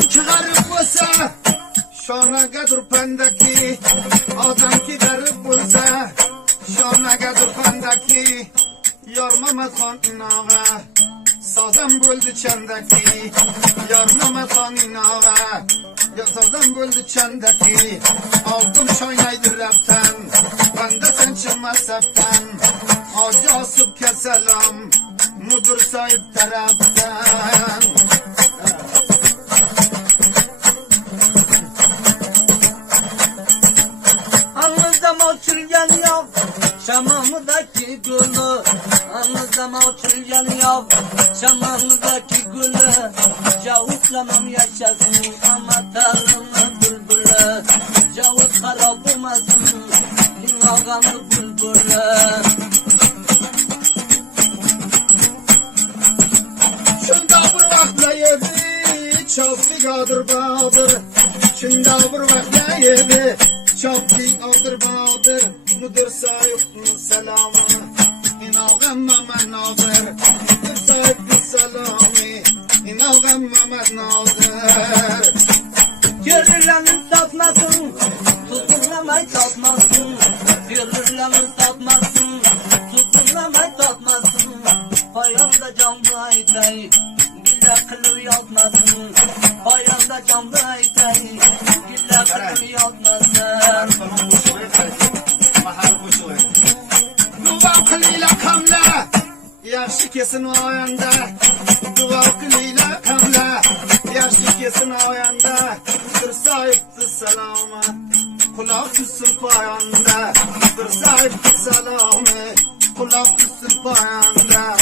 ki garip olsa shonaga durpandaki odam ki garip olsa shonaga durpandaki yor Mamatxon inog'a sozam bo'ldi chandaki yor Mamatxon inog'a sozam bo'ldi chandaki oldim shoynaydi rabtan banda sen chiqmasabdan hoji osibga salom mudir soyib tarafdan Açılgan yok, şamamıdaki gülü. Anızam açılgan yok, şamamıdaki gülü. Cavuz zaman yaşasın, ama tarımı bülbülü. Cavuz harap olmasın, ağamı bülbülü. Şunda bir vakla yedi, çok sigadır bağdır. Şunda bir vakla yedi. Çok aldır bağdır, mudur sahip selamı. İnağım Mehmet nadır, mudur sahip selamı. İnağım Mehmet nadır. Görürlerin satmasın, tutunlamay satmasın. Görürlerin satmasın, tutunlamay satmasın. Payanda canlı aytay, gilla kılıp yapmasın. Payanda canlı aytay, gilla kılıp yapmasın. Dua kılıyla kamla, yaşlı kesin o yanda. Dua kılıyla kamla, yaşlı kesin o yanda. Bir sahipti selamı, kulak tutsun payanda. Bir sahipti selamı, kulak tutsun payanda.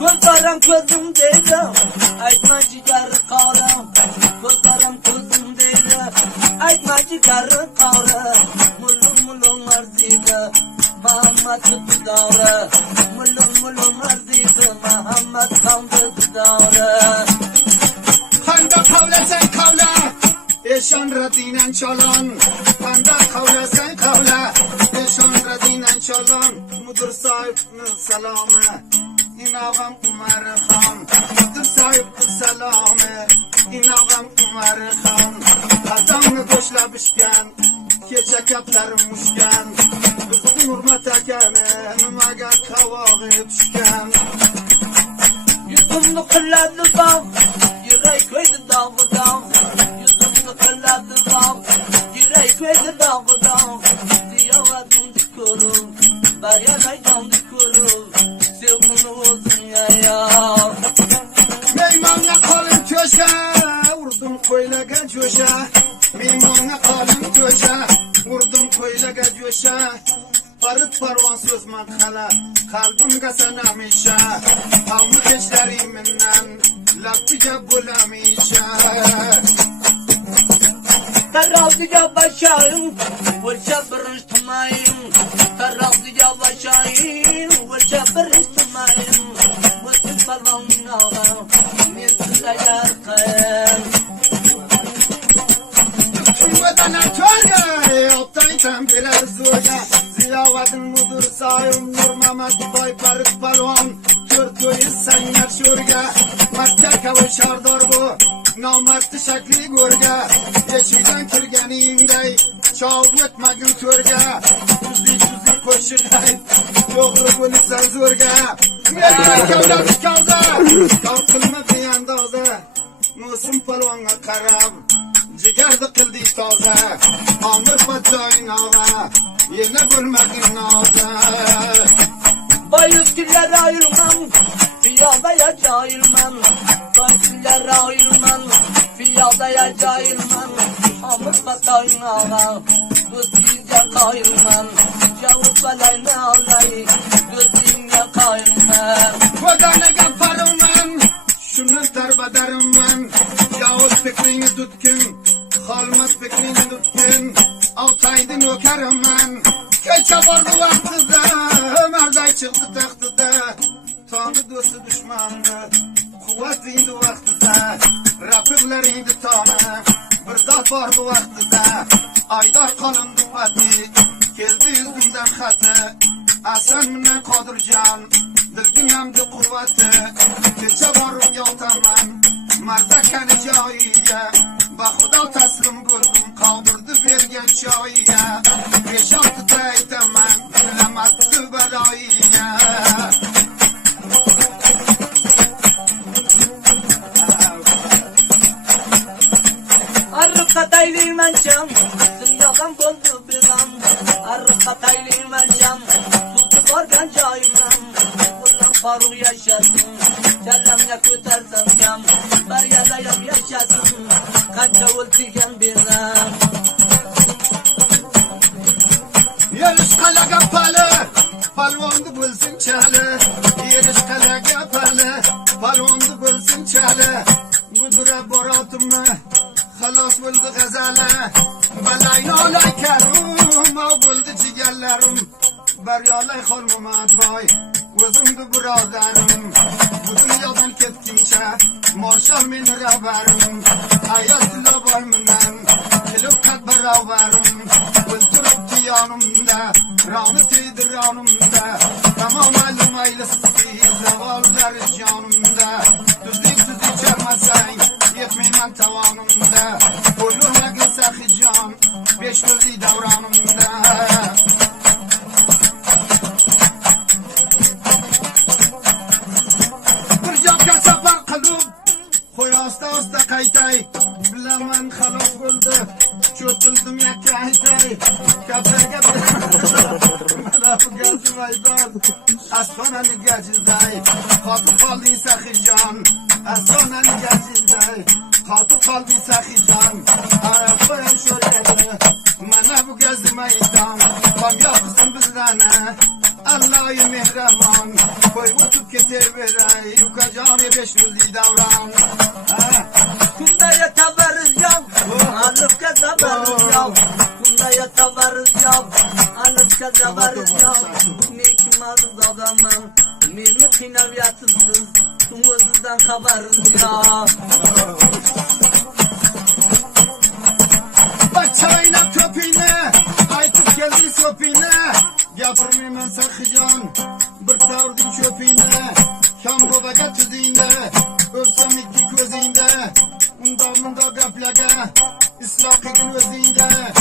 Gözlerim gözüm değil, aytma cigarı kara. Gözlerim gözüm değil, aytma cigarı kara. Mulun mulun arzıydı, Muhammed tuttu davra. Mulun arzıydı, Muhammed kaldı davra. Kanda kavla sen kavla, eşan radinen çalan. Kanda kavla sen kavla, eşan radinen çalan. Mudur sahibinin selamı. İnağım Umar Khan, mudur sahibinin selamı. İnağım Umar Khan, adamını boşlamışken, keçe kaplarım uçken. Kızdım hurmat ekeni, nimaga kavağı düşken. Yüzümü kırladı dağ, yürek koydu dağı dağ. Yüzümü kırladı dağ, yürek koydu dağı dağ. Diyavadım dikoru, baryanaydan dikoru. Sevgini olsun ya. Meymana kalın köşe, vurdum koylaga coşa. Meymana kalın köşe, vurdum koylaga coşa. Barıt parvan söz mankala, kalbimga sanamışa. Havlu geçlerimden, lapıca bulamışa. Teraziye başayım, vurça bırıştırmayım. Teraziye başayım, vurça bırıştırmayım. Vurça parvanın ağam, men size yakın. Vatana çölge, optaytan birer zoya. Ziyavatın mudur sayım, Nur Mamat Boy Barıt Palvan. Türküyü senler şurga, Makkar kavuşardor bu. Namartı şakli gorga, yeşilden kirgeniyimdey. Çav etmagin körga, tuzli koşurgay. Doğru bunu sen zorga. Merkez kavla kavza, kalkılma bir yandaza. Musim palvanga karab, cigarda kıldı taza. Amr patlayın ağa, yine gülmedin naza. Bayüsküller ayırmam, piyadaya cayılmam. Bayüsküller ayırmam, piyadaya cayılmam. Amr patlayın ağa, gözlüğüne kayılmam. Yavuz balayını alay, gözlüğüne kayılmam. Vatanaga parılmam, şunu darbadarım ben. Yavuz fikrini tutkun, kalmaz fikrini tutkun. Altaydın ökerim ben. Keçe vardı vaxtıda, Ömer'day çıktı taxtıda. Tanrı dostu düşmandı, kuvvet indi vaxtıda. Rapirler indi tanı, bir zat vardı vaxtıda. Aydar kalındı fatih, geldi yüzümden xatı. Asan minne Kadircan, dilgin hamdi kuvveti. çayya beş altı taytaman lamattı barayya Arıka taylıyman can, dünyadan koldu bir an. Arıka taylıyman can, tutup organ cayman. Kullan faruk yaşasın, kellemle kötersen can. Beryadayım yaşasın, kanca ultigen bir an. Yarış kala kapalı, palvondu bulsun çalı. Yarış kala kapalı, palvondu bulsun çalı. Budura boratımı, halas buldu gazale. Balay olay kerum, o buldu cigerlerim. Beryalay hormumat boy, özümdü buradarım. Bu dünyadan ketkince, marşal min ravarim. Hayatla boymunan, kilip kat beraberim. Öldürüp yanımda, rahmetidir yanımda. Tamam alim ailesi, zavallar canımda. Düzlük içermesen, yetmeymen tavanımda. Olur ne kılsak can, beş gözlü davranımda. Bir yapkan safar kılıp, koy hasta kaytay. Bilemen halas buldu, çötüldüm yakaytay. Kapıya Melafu gözüm aydan, aslananı gecilday. Katı kaldın sakıcan, aslananı gecilday. Katı kaldın sakıcan, arabaya şöyle. Melafu gözüm aydan, bam yapsın bizden. Allah'ı mehraman, koy utup keteberay. Yukacağım beş yüzlü davran. Kundaya tavarız yav, alıp kazavarız yav. Kundaya tavarız yav, alıp kazavarız yav. Mekim ağız adamım, mimi kınav yatırsız. Tümözüzden kavarız yav. Bak çayına köpüğüne, aytıp geldi sopine. Yapırmayım ben sakıcan, bir tavırdım çöpüğüne. Kam babaga tüzüğüne, ölsem iki közüğünde. Unda munda gaplaga, İslakıgın özüğünde.